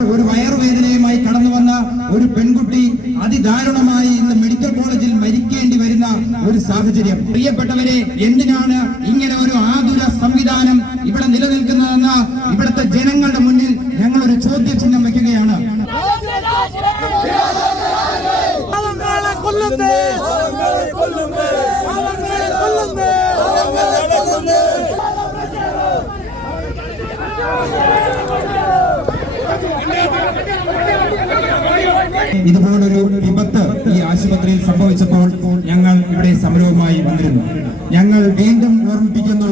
ഒരു വയറുവേദനയുമായി കടന്നു വന്ന ഒരു പെൺകുട്ടി അതിദാരുണമായി ഇന്ന് മെഡിക്കൽ കോളേജിൽ മരിക്കേണ്ടി വരുന്ന ഒരു സാഹചര്യം. പ്രിയപ്പെട്ടവരെ, എന്തിനാണ് ഇങ്ങനെ ഒരു ആതുര സംവിധാനം ഇവിടെ നിലനിൽക്കുന്നതെന്ന് ഇവിടുത്തെ ജനങ്ങളുടെ മുന്നിൽ ഞങ്ങൾ ഒരു ചോദ്യചിഹ്നം വയ്ക്കുകയാണ്. ഇതുപോലൊരു വിപത്ത് ഈ ആശുപത്രിയിൽ സംഭവിച്ചപ്പോൾ ഞങ്ങൾ ഇവിടെ സമരവുമായി വന്നിരുന്നു. ഞങ്ങൾ വീണ്ടും ഓർമ്മിപ്പിക്കുന്നു,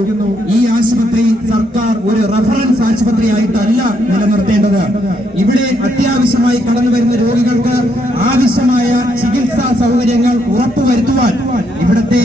ഈ ആശുപത്രി സർക്കാർ ഒരു റഫറൻസ് ആശുപത്രിയായിട്ടല്ല നിലനിർത്തേണ്ടത്. ഇവിടെ അത്യാവശ്യമായി കടന്നു വരുന്ന രോഗികൾക്ക് ആവശ്യമായ ചികിത്സാ സൗകര്യങ്ങൾ ഉറപ്പുവരുത്തുവാൻ ഇവിടുത്തെ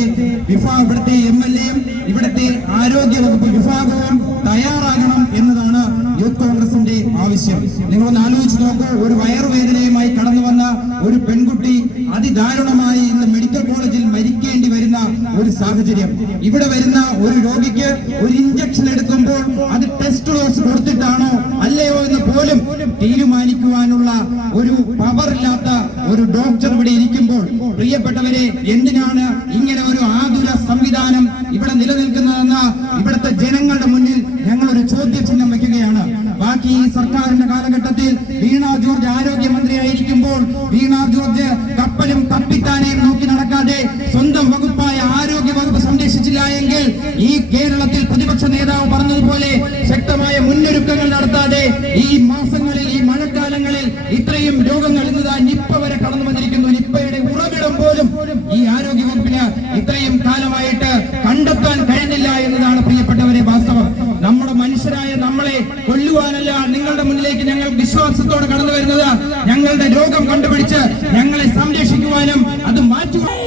MLA-യും ഇവിടുത്തെ ആരോഗ്യവകുപ്പ് വിഭാഗവും തയ്യാറാകണം എന്നതാണ് യൂത്ത് കോൺഗ്രസിന്റെ ആവശ്യം. നിങ്ങളൊന്ന് ആലോചിച്ച് നോക്കൂ, ഒരു വയറുവേദനയുമായി കടന്നു വന്ന ഒരു പെൺകുട്ടി അതിദാരുണമായി ഇന്ന് മെഡിക്കൽ കോളേജിൽ മരിക്കേണ്ടി വരുന്ന ഒരു സാഹചര്യം. ഇവിടെ വരുന്ന ഒരു രോഗിക്ക് ഒരു ഇഞ്ചക്ഷൻ എടുക്കുമ്പോൾ അത് ടെസ്റ്റ് ഡോസ് കൊടുത്തിട്ടാണോ അല്ലയോ എന്ന് പോലും തീരുമാനിക്കുവാനുള്ള ഒരു പവറില്ലാത്ത ഒരു ഡോക്ടർ ഇവിടെ ഇരിക്കുമ്പോൾ, പ്രിയപ്പെട്ടവരെ, എന്തിനാണ് ഇങ്ങനെ ഒരു ആതുര സംവിധാനം ഇവിടെ നിലനിൽക്കുന്നതെന്ന് ഇവിടുത്തെ ജനങ്ങളുടെ മുന്നിൽ ഞങ്ങൾ ഒരു ചോദ്യചിഹ്നം വയ്ക്കുകയാണ്. ബാക്കി ഈ സർക്കാരിന്റെ കാലഘട്ടത്തിൽ വീണ ജോർജ് ആരോഗ്യമന്ത്രിയായിരിക്കുമ്പോൾ വീണ ജോർജ് കപ്പലും കപ്പിത്താനെയും നോക്കി നടക്കാതെ സ്വന്തം വകുപ്പായ ആരോഗ്യ വകുപ്പ് സംരക്ഷിച്ചില്ല എങ്കിൽ ഈ കേരളത്തിൽ പ്രതിപക്ഷ നേതാവ് പറഞ്ഞതുപോലെ ശക്തമായ മുന്നൊരുക്കങ്ങൾ നടത്താതെ ഈ മാസങ്ങളിൽ, ഈ മഴക്കാലങ്ങളിൽ ഇത്രയും രോഗങ്ങൾ ഇന്നതാ നിപ്പ വരെ കടന്നു വന്നിരിക്കുന്നു. നിപ്പയുടെ ഉറവിടം പോലും ഈ ആരോഗ്യ വകുപ്പിന് ഇത്രയും കാലമായിട്ട് കണ്ടെത്താൻ കഴിഞ്ഞില്ല എന്നതാണ് പ്രിയപ്പെട്ടവരെ വാസ്തവം. നമ്മുടെ മനുഷ്യരായ നമ്മളെ കൊല്ലുവാനല്ല നിങ്ങളുടെ മുന്നിലേക്ക് ഞങ്ങൾ വിശ്വാസത്തോടെ കടന്നു വരുന്നത്, ഞങ്ങളുടെ രോഗം കണ്ടുപിടിച്ച് ഞങ്ങളെ സംരക്ഷിക്കുവാനും അത് മാറ്റുവാനും.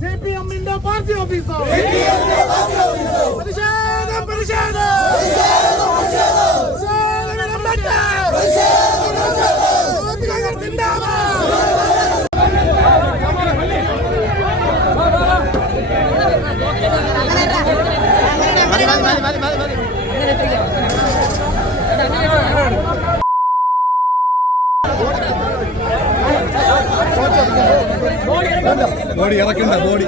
CPM-ന്റെ പാർട്ടി ഓഫീസോ ബോഡി ഇറക്കണ്ട, ബോഡി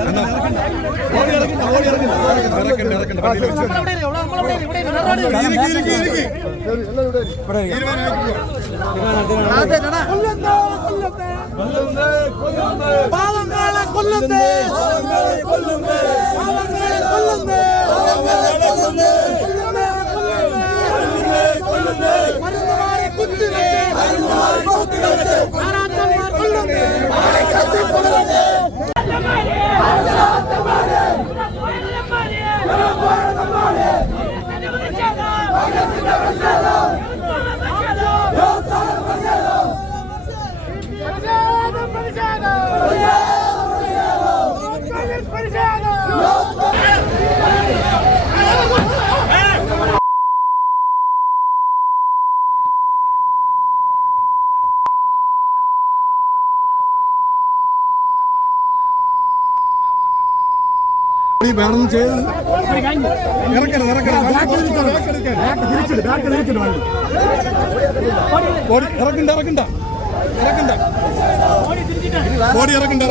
പാവങ്ങളെ കൊല്ലുന്നേ, മരുന്നുമാരെ കുത്തിവെച്ച് ആരാധന്മാർ കൊല്ലുന്നേ. വേണമെന്ന് ചെയ്ത് ഇറക്കരുത്, ഇറക്കണ്ട. ബോഡി ഇറക്കണ്ട.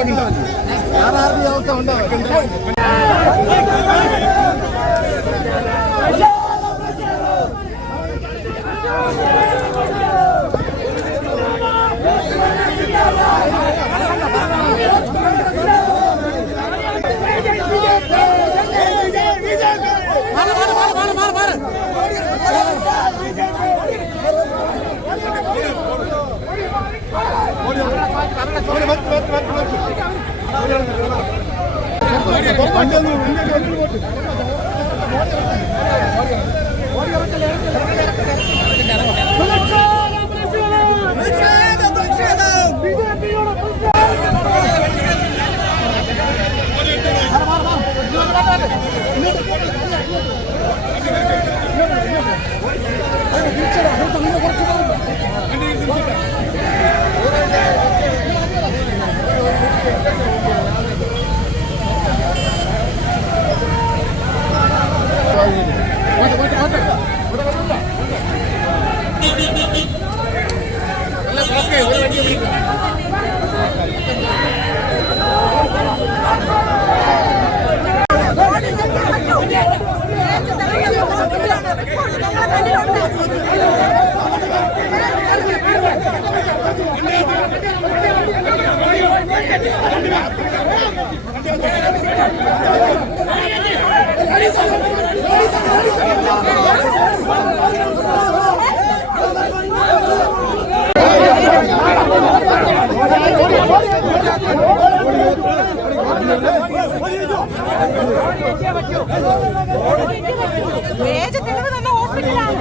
തെളിവ് തന്നെ ഹോസ്പിറ്റലാണ്.